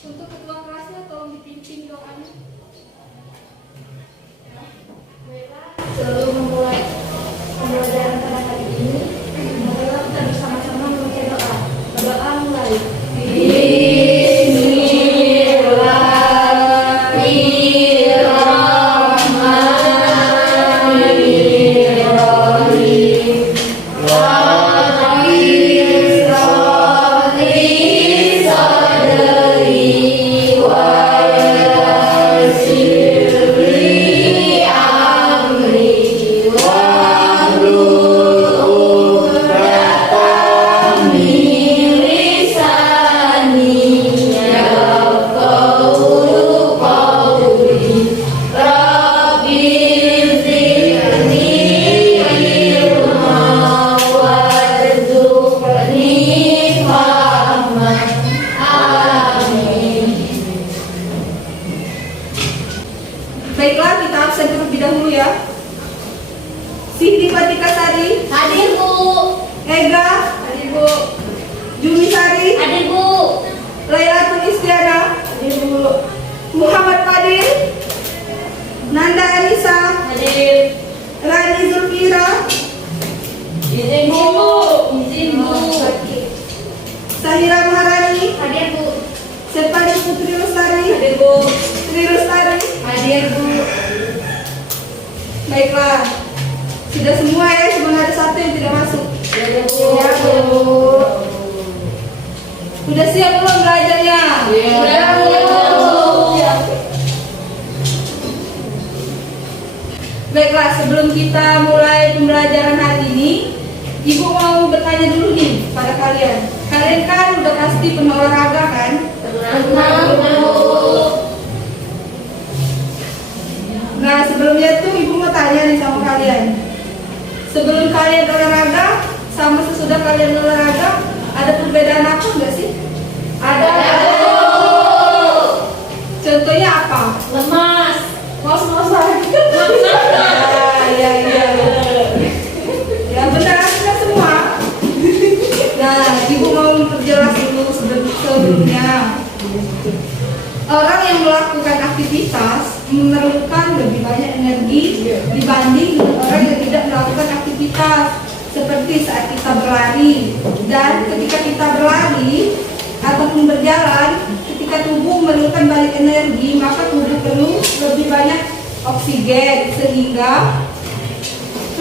Untuk ketua kelasnya tolong dipimpin doanya. Sebelum memulai pembelajaran pada hari ini, marilah kita bersama-sama membaca doa. Doa mulai. Baiklah, kita absen terlebih dahulu ya. Siti Fatikasari. Hadir Bu. Ega. Hadir Bu. Jumisari. Hadir Bu. Lailatul Istiana. Hadir Bu. Muhammad Fadil. Nanda Anissa. Hadir. Rani Zulkira. Izin Bu. Izin Bu. Sahira Maharani. Hadir Bu. Sepadi Putri Lestari. Hadir Bu. Sri Lestari. Hadir Bu. Baiklah, sudah semua ya, cuma ada satu yang tidak masuk. Hadir Bu. Ya, Bu. Sudah siap belum belajarnya? Sudah, Bu. Ya. Baiklah, sebelum kita mulai pembelajaran hari ini, Ibu mau bertanya dulu nih pada kalian. Kalian kan udah pasti pernah olahraga kan? Tenang Bu. Nah, sebelumnya tuh Ibu mau tanya nih sama kalian. Sebelum kalian olahraga sama sesudah kalian olahraga, ada perbedaan apa enggak sih? Ada. Contohnya apa? Lemas. Ngos-ngosan. Ya, ya. Ya benar, kita semua. Nah, Ibu mau memperjelas dulu sebelumnya. Orang yang melakukan aktivitas memerlukan lebih banyak energi dibanding orang yang tidak melakukan aktivitas, seperti saat kita berlari. Dan ketika kita berlari ataupun berjalan, ketika tubuh memerlukan banyak energi, maka tubuh perlu lebih banyak oksigen sehingga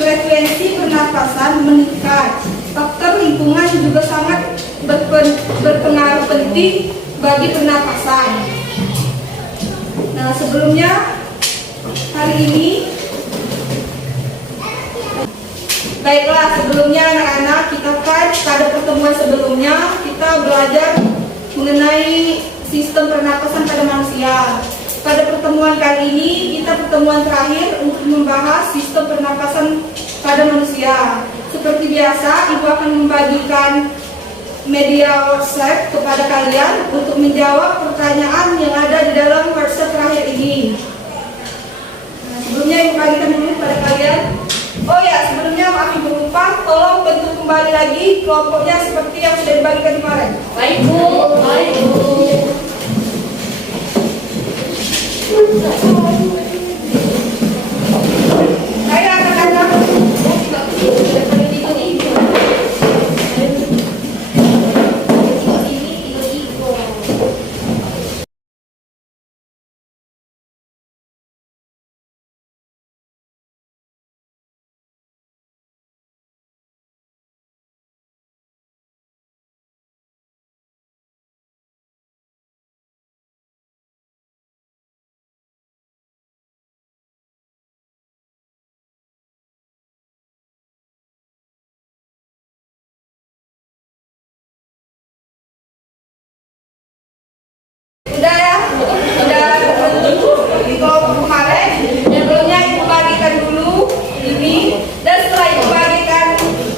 frekuensi pernapasan meningkat. Faktor lingkungan juga sangat berpengaruh penting bagi pernapasan. Nah, sebelumnya hari ini, baiklah, sebelumnya anak-anak, kita kan pada pertemuan sebelumnya kita belajar mengenai sistem pernapasan pada manusia. Pada pertemuan kali ini, kita pertemuan terakhir untuk membahas sistem pernapasan pada manusia. Seperti biasa, Ibu akan membagikan media WhatsApp kepada kalian untuk menjawab pertanyaan yang ada di dalam WhatsApp terakhir ini. Nah, sebelumnya Ibu bagikan dulu pada kalian. Oh ya, sebelumnya maaf Ibu lupa, tolong bentuk kembali lagi kelompoknya seperti yang sudah dibagikan kemarin. Baik Bu. Baik Bu. Saya anak-anak udah ya, udah di kelompok kemarin. Sebelumnya Ibu bagikan dulu ini, dan setelah Ibu bagikan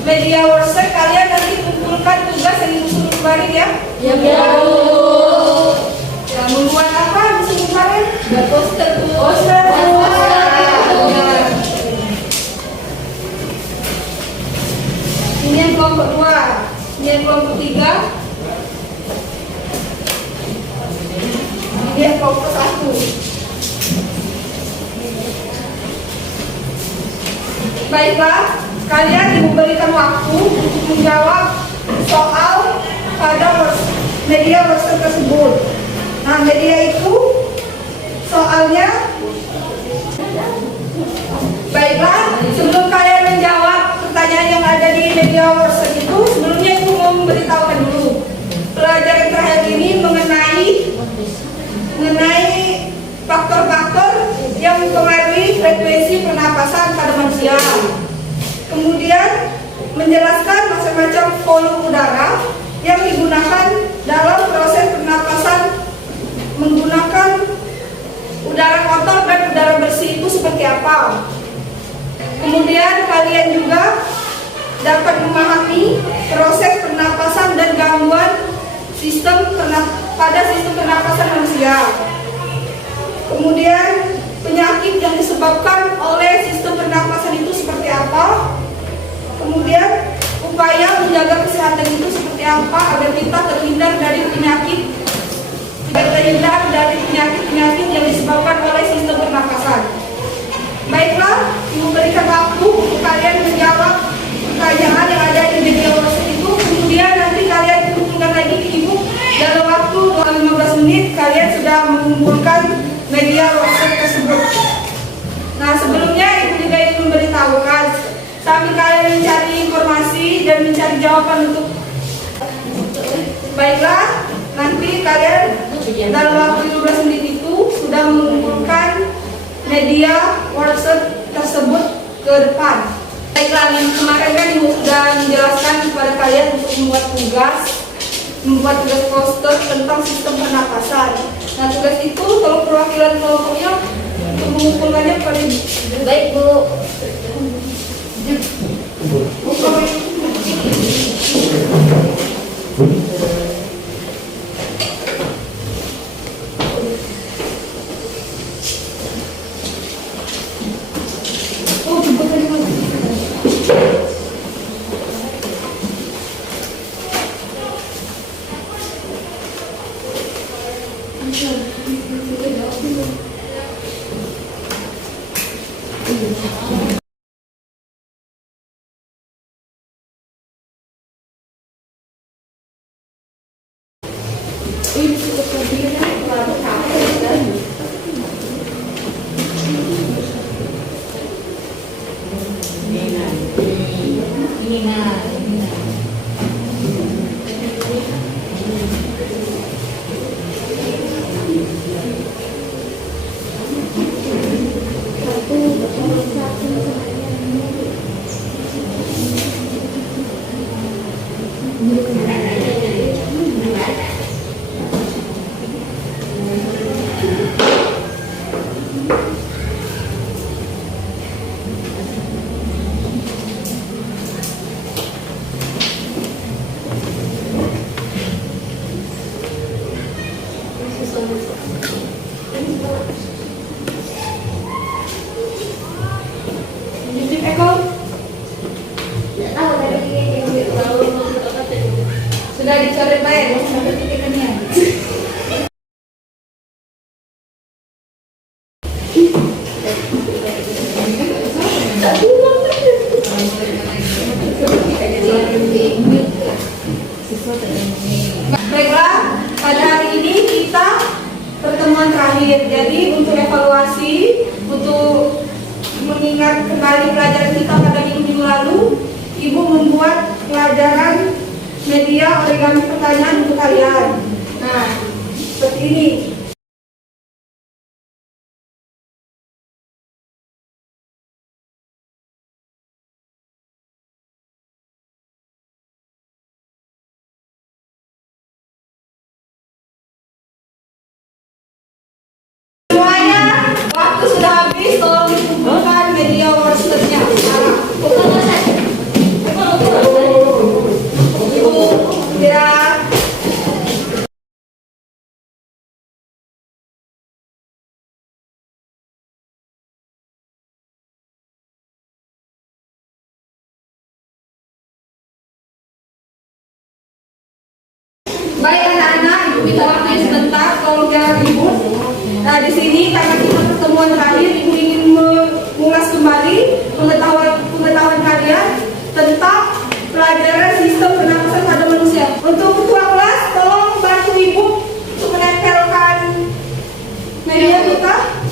media WhatsApp, kalian nanti kumpulkan tugas yang Ibu suruh kemarin ya. Ya Bu. Ya, membuat apa musim kemarin? Buat poster Bu. Poster. Ya. Ini yang kelompok 2, ini yang kelompok 3. waktu. Baiklah, kalian diberikan waktu untuk menjawab soal pada media WhatsApp tersebut. Nah, media itu soalnya. Baiklah, sebelum kalian menjawab pertanyaan yang ada di media WhatsApp itu, sebelumnya aku mau memberitahukan dulu. Pelajaran terakhir ini mengenai faktor-faktor yang mempengaruhi frekuensi pernapasan pada manusia. Kemudian menjelaskan macam-macam volume udara yang digunakan dalam proses pernapasan menggunakan udara kotor dan udara bersih itu seperti apa. Kemudian kalian juga dapat memahami proses pernapasan dan gangguan pada sistem pernapasan manusia. Kemudian penyakit yang disebabkan oleh sistem pernapasan itu seperti apa. Kemudian upaya menjaga kesehatan itu seperti apa agar kita terhindar dari penyakit yang disebabkan oleh sistem pernapasan. Baiklah, Ibu berikan waktu untuk kalian menjawab pertanyaan yang ada di media WhatsApp itu. Kemudian nanti kalian kumpulkan lagi ke Ibu dalam waktu 15 menit. Kalian sudah mengumpulkan media WhatsApp tersebut. Nah, sebelumnya Ibu juga ingin memberitahukan sambil kalian mencari informasi dan mencari jawaban untuk. Baiklah, nanti kalian dalam waktu 15 menit itu sudah mengumpulkan media WhatsApp tersebut ke depan. Baiklah, yang kemarin kan Ibu sudah menjelaskan kepada kalian untuk membuat tugas poster tentang sistem pernapasan. Nah, tugas itu tolong perwakilan kelompoknya untuk mengumpulkannya kepada Ibu. Baik, Bu. Sudah dicoret baik, sampai titiknya. Baiklah, pada hari ini kita pertemuan terakhir. Jadi untuk evaluasi, untuk mengingat kembali pelajaran kita pada minggu lalu, Ibu membuat pelajaran media origami pertanyaan untuk kalian. Nah, seperti ini. Semuanya, waktu sudah habis. Tolong dikumpulkan media WhatsApp-nya. Ibu, ya. Baik anak-anak, Ibu minta waktunya sebentar. Tolong jangan ribut. Nah, Nah, di sini karena kita pertemuan terakhir, Ibu ingin mengulas kembali pengetahuan kalian tentang pelajaran sistem pernapasan pada manusia. Untuk ketua kelas, tolong bantu Ibu untuk menempelkan media kita.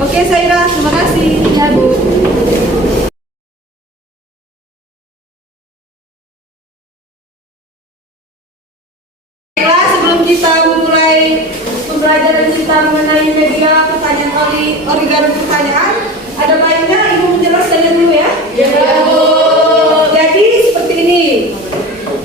Oke, Saira, terima kasih. Ya, Bu. Baiklah, sebelum kita memulai pembelajaran kita mengenai media pertanyaan origami pertanyaan, ada baiknya Ibu menjelaskannya dulu ya. Ya, Bu. Jadi seperti ini.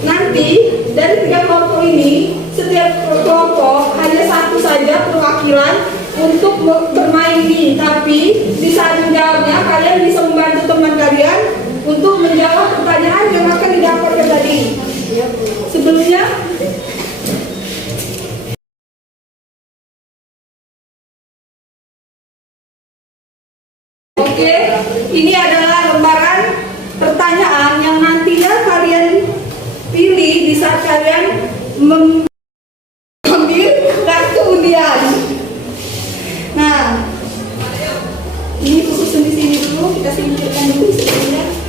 Nanti dari 3 kelompok ini, setiap kelompok hanya satu saja perwakilan untuk bermain ini. Tapi di saat menjawabnya, kalian bisa membantu teman kalian untuk menjawab pertanyaan yang akan didapatkan tadi. Sebelumnya, oke, ini adalah lembaran pertanyaan yang nantinya kalian pilih di saat kalian mengambil kartu undian. Nah, ini khusus di sini dulu, kita singkirkan dulu sebenarnya.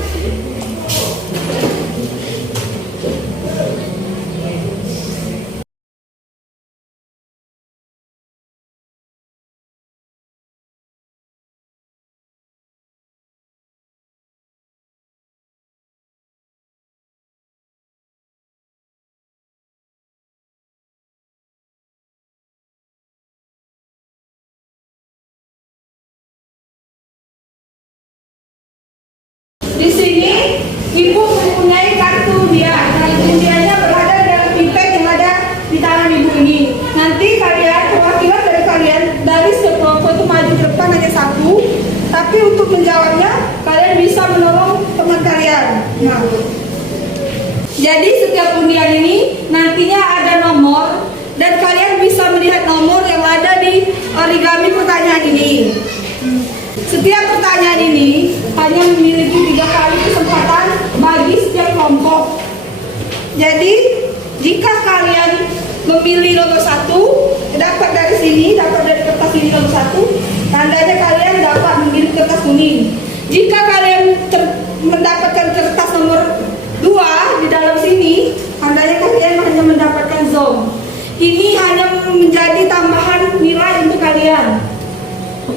Di sini Ibu mempunyai kartu undian. Kartu undiannya berada dalam pipet yang ada di tangan Ibu ini. Nanti kalian, perwakilan dari kalian dari setiap kelompok itu maju ke depan hanya satu. Tapi untuk menjawabnya kalian bisa menolong teman kalian. Nah, jadi setiap undian ini nantinya ada nomor dan kalian bisa melihat nomor yang ada di origami pertanyaan ini. Setiap pertanyaan ini hanya memiliki 3 kali kesempatan bagi setiap kelompok. Jadi, jika kalian memilih nomor 1, dapat dari sini, dapat dari kertas ini nomor 1, tandanya kalian dapat mengirim kertas kuning. Jika kalian mendapatkan kertas nomor 2 di dalam sini, tandanya kalian hanya mendapatkan zong. Ini hanya menjadi tambahan nilai untuk kalian.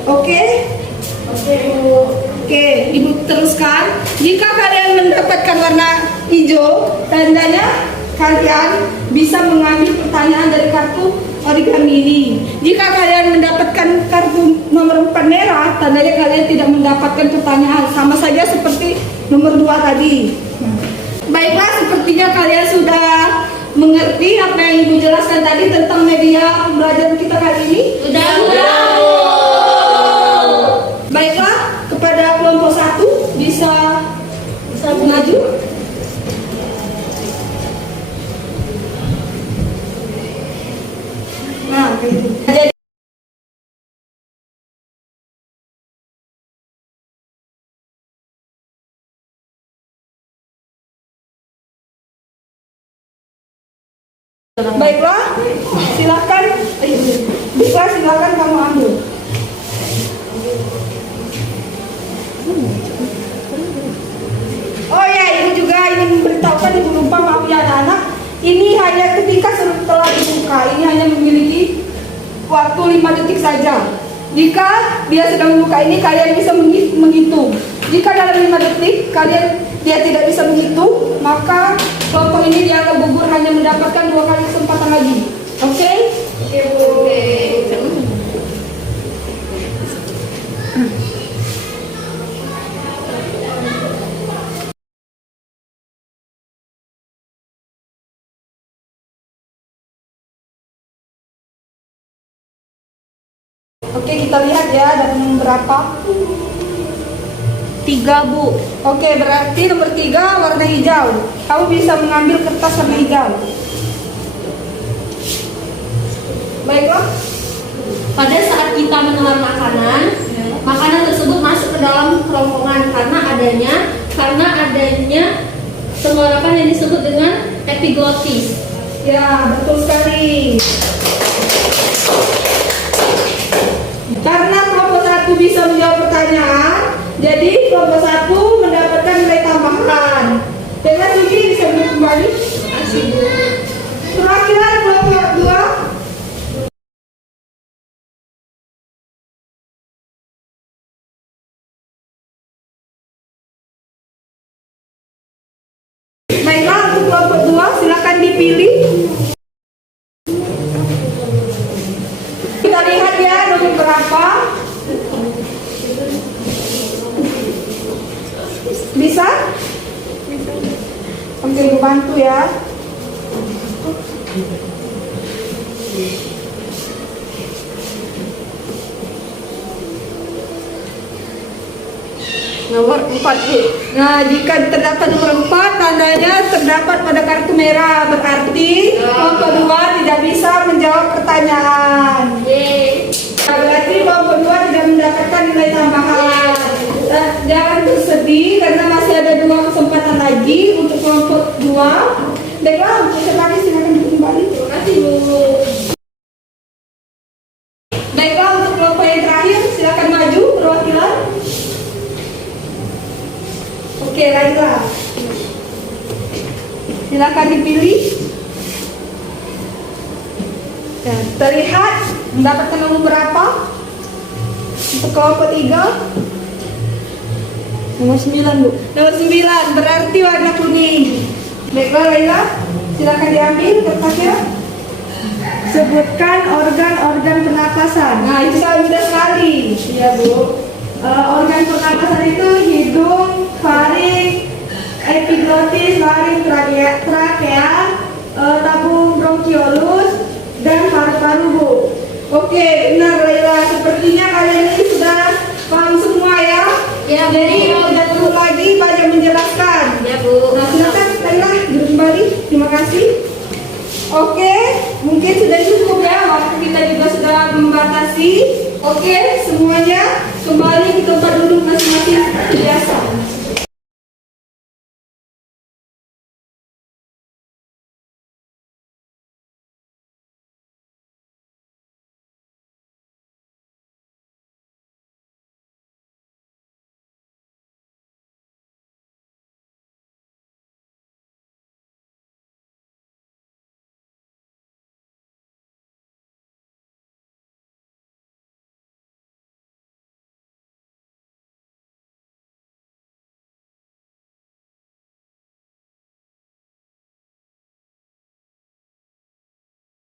Oke? Oke, Ibu teruskan. Jika kalian mendapatkan warna hijau, tandanya kalian bisa mengambil pertanyaan dari kartu origami ini. Jika kalian mendapatkan kartu nomor 4 merah, tandanya kalian tidak mendapatkan pertanyaan. Sama saja seperti nomor 2 tadi. Baiklah, sepertinya kalian sudah mengerti apa yang Ibu jelaskan tadi tentang media pembelajaran kita kali ini. Sudah. Baiklah, kepada kelompok 1 bisa maju. Nah, jadi Baiklah, silakan. Baiklah, silakan kamu ambil. Oh ya, ini juga ingin memberitahukan, ibu lupa, maaf ya anak-anak. Ini hanya ketika setelah dibuka, ini hanya memiliki waktu 5 detik saja. Jika dia sedang membuka ini, kalian bisa menghitung. Jika dalam 5 detik dia tidak bisa menghitung, maka kelompok ini dia akan gugur, hanya mendapatkan 2 kali kesempatan lagi. Oke? Oke, kita lihat ya ada nomor berapa. 3, Bu. Oke, berarti nomor 3 warna hijau. Kamu bisa mengambil kertas warna hijau. Baiklah. Pada saat kita menelan makanan, makanan tersebut masuk ke dalam kerongkongan karena adanya tenggorokan yang disebut dengan epiglottis. Ya, betul sekali. Karena kelompok 1 bisa menjawab pertanyaan, jadi kelompok 1 mendapatkan nilai tambahan. Dengan Sugi bisa duduk kembali. Asik, Bu. Perwakilan kelompok 2. Baiklah, untuk kelompok 2 silakan dipilih. Kita lihat ya nomor berapa. Bisa? Oke, ibu bantu ya. Nomor 4, Bu. Nah, jika terdapat nomor 4, tandanya terdapat pada kartu merah. Berarti kelompok 2 tidak bisa menjawab pertanyaan. Yeay. Nah, berarti kelompok 2 tidak mendapatkan nilai tambahan. Jangan bersedih karena masih ada 2 kesempatan lagi untuk kelompok 2. Baiklah, untuk lagi silakan duduk kembali. Terima kasih, Bu. Baiklah, untuk kelompok yang terakhir silakan maju perwakilan. Oke, baiklah. Silakan dipilih. Ya, terlihat mendapatkan nomor berapa? Untuk kelompok 3. Nomor 9, Bu. Nomor 9 berarti warna kuning. Baiklah Laila, silakan diambil kertasnya. Sebutkan organ-organ pernapasan. Nah, itu sangat mudah sekali. Iya, Bu. Organ pernapasan itu hidung, faring, epiglottis, laring, trakea, tabung bronkiolus, dan paru-paru, Bu. Oke, benar Laila. Sepertinya kalian ini sudah paham semua ya. Ya, Bu. Jadi tidak perlu lagi banyak menjelaskan. Ya, Bu. Nah, silakan Laila duduk kembali. Terima kasih. Oke, mungkin sudah cukup ya. Waktu kita juga sudah membatasi. Oke, semuanya kembali di tempat duduk masing-masing seperti biasa.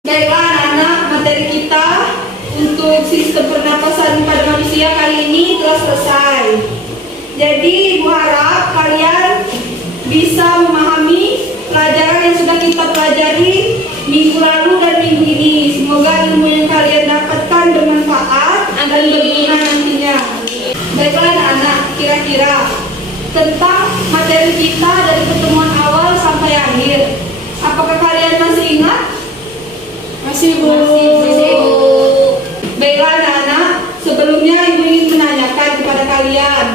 Baiklah anak-anak, materi kita untuk sistem pernapasan pada manusia kali ini telah selesai. Jadi Ibu harap kalian bisa memahami pelajaran yang sudah kita pelajari minggu lalu dan minggu ini. Semoga ilmu yang kalian dapatkan bermanfaat dan berguna nantinya. Baiklah anak-anak, kira-kira tentang materi kita dari pertemuan awal sampai akhir, apakah kalian masih ingat? Masih, Bu. Baiklah anak-anak, sebelumnya Ibu ingin menanyakan kepada kalian,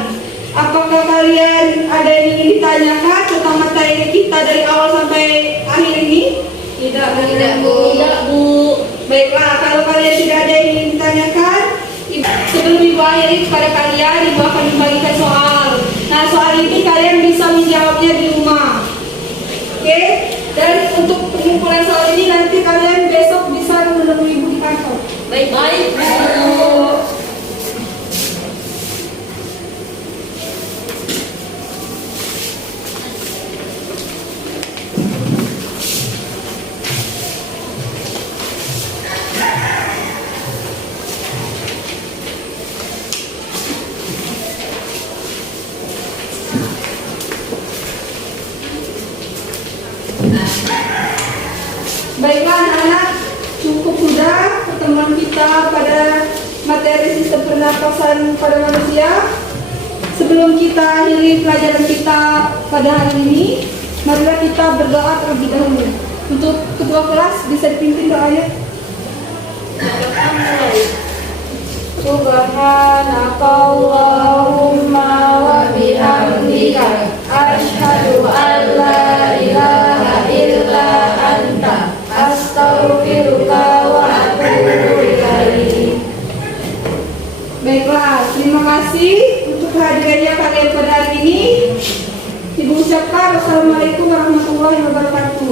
apakah kalian ada yang ingin ditanyakan tentang materi kita dari awal sampai akhir ini? Tidak, Tidak, Bu. Tidak, Bu. Baiklah, kalau kalian tidak ada yang ingin ditanyakan, sebelum Ibu akhiri kepada kalian, Ibu akan membagikan soal. Nah, soal ini kalian bisa menjawabnya di rumah. Oke? Dan untuk pengumpulan soal ini nanti kalian besok bisa menemui Ibu di kantor. Baik-baik, Bu. Baiklah anak-anak, cukup sudah pertemuan kita pada materi sistem pernapasan pada manusia. Sebelum kita akhiri pelajaran kita pada hari ini, marilah kita berdoa terlebih dahulu. Untuk ketua kelas bisa dipimpin doanya. Subhanakallahumma wa bihamdika asyhadu an la ilaha illa anta astaghfiruka wa atubu ilaik. Baiklah, terima kasih untuk kehadirannya kalian pada hari ini. Ibu ucapkan wassalamualaikum warahmatullahi wabarakatuh.